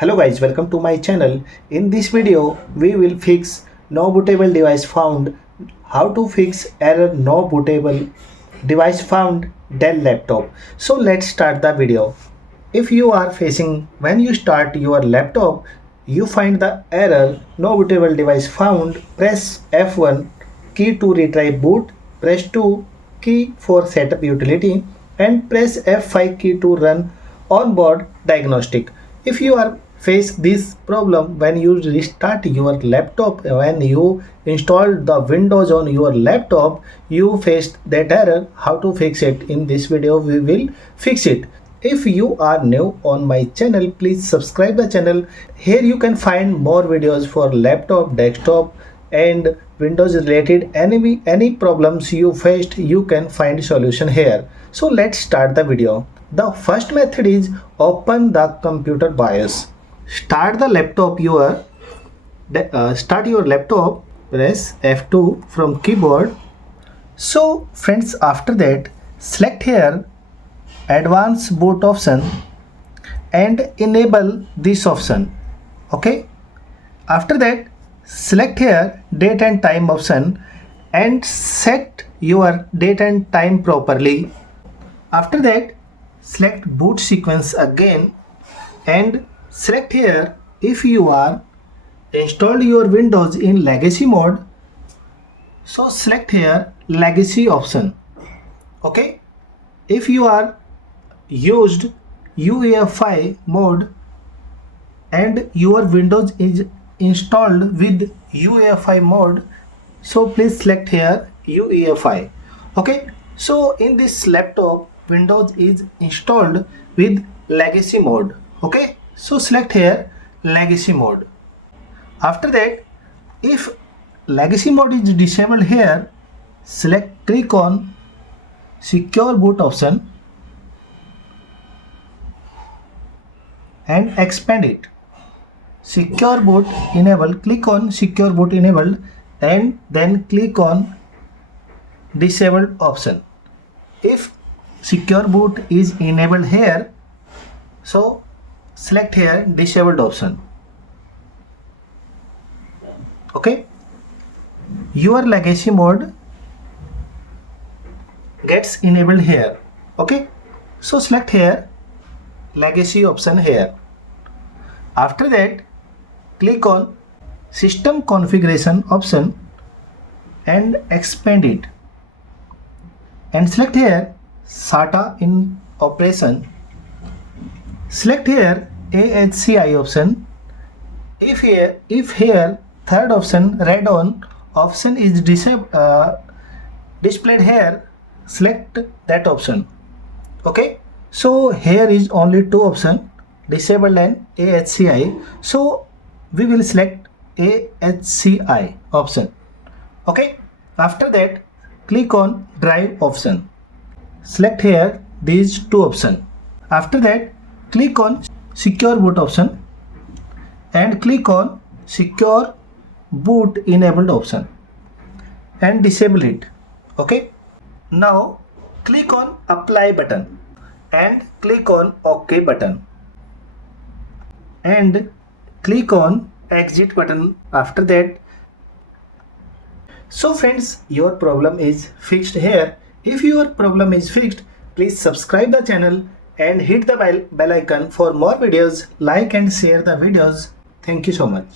Hello guys, welcome to my channel. In this video, we will fix no bootable device found. How to fix error no bootable device found Dell laptop. So let's start the video. If you are facing when you start your laptop, you find the error no bootable device found, press F1 key to retry boot, press 2 key for setup utility and press F5 key to run onboard diagnostic. If you are face this problem when you restart your laptop, when you install the Windows on your laptop, you faced that error. How to fix it? In this video we will fix it. If you are new on my channel, please subscribe the channel. Here you can find more videos for laptop, desktop and Windows related. Any problems you faced, you can find solution here. So let's start the video. The first method is open the computer BIOS. Start your laptop, press F2 from keyboard. So friends, after that select here advanced boot option and enable this option. Okay, after that select here date and time option and set your date and time properly. After that select boot sequence again and select here if you are installed your Windows in legacy mode, so select here legacy option. Okay, if you are used UEFI mode and your Windows is installed with UEFI mode, so please select here UEFI. Okay, so in this laptop Windows is installed with legacy mode. Okay, so select here legacy mode. After that, if legacy mode is disabled here, click on secure boot option and expand it. Secure boot enabled, click on secure boot enabled and then click on disabled option. If secure boot is enabled here, so select here disabled option. Okay, your legacy mode gets enabled here. Okay, so select here legacy option here. After that click on system configuration option and expand it and select here SATA in operation. Select here AHCI option. If here third option red on option is displayed here, select that option. Okay, so here is only two options, disabled and AHCI, so we will select AHCI option. Okay, after that click on drive option. Select here these two options. After that click on secure boot option and click on secure boot enabled option and disable it. Okay, now click on apply button and click on OK button and click on exit button. After that, so friends, your problem is fixed here. If your problem is fixed, please subscribe the channel and hit the bell icon for more videos. Like and share the videos. Thank you so much.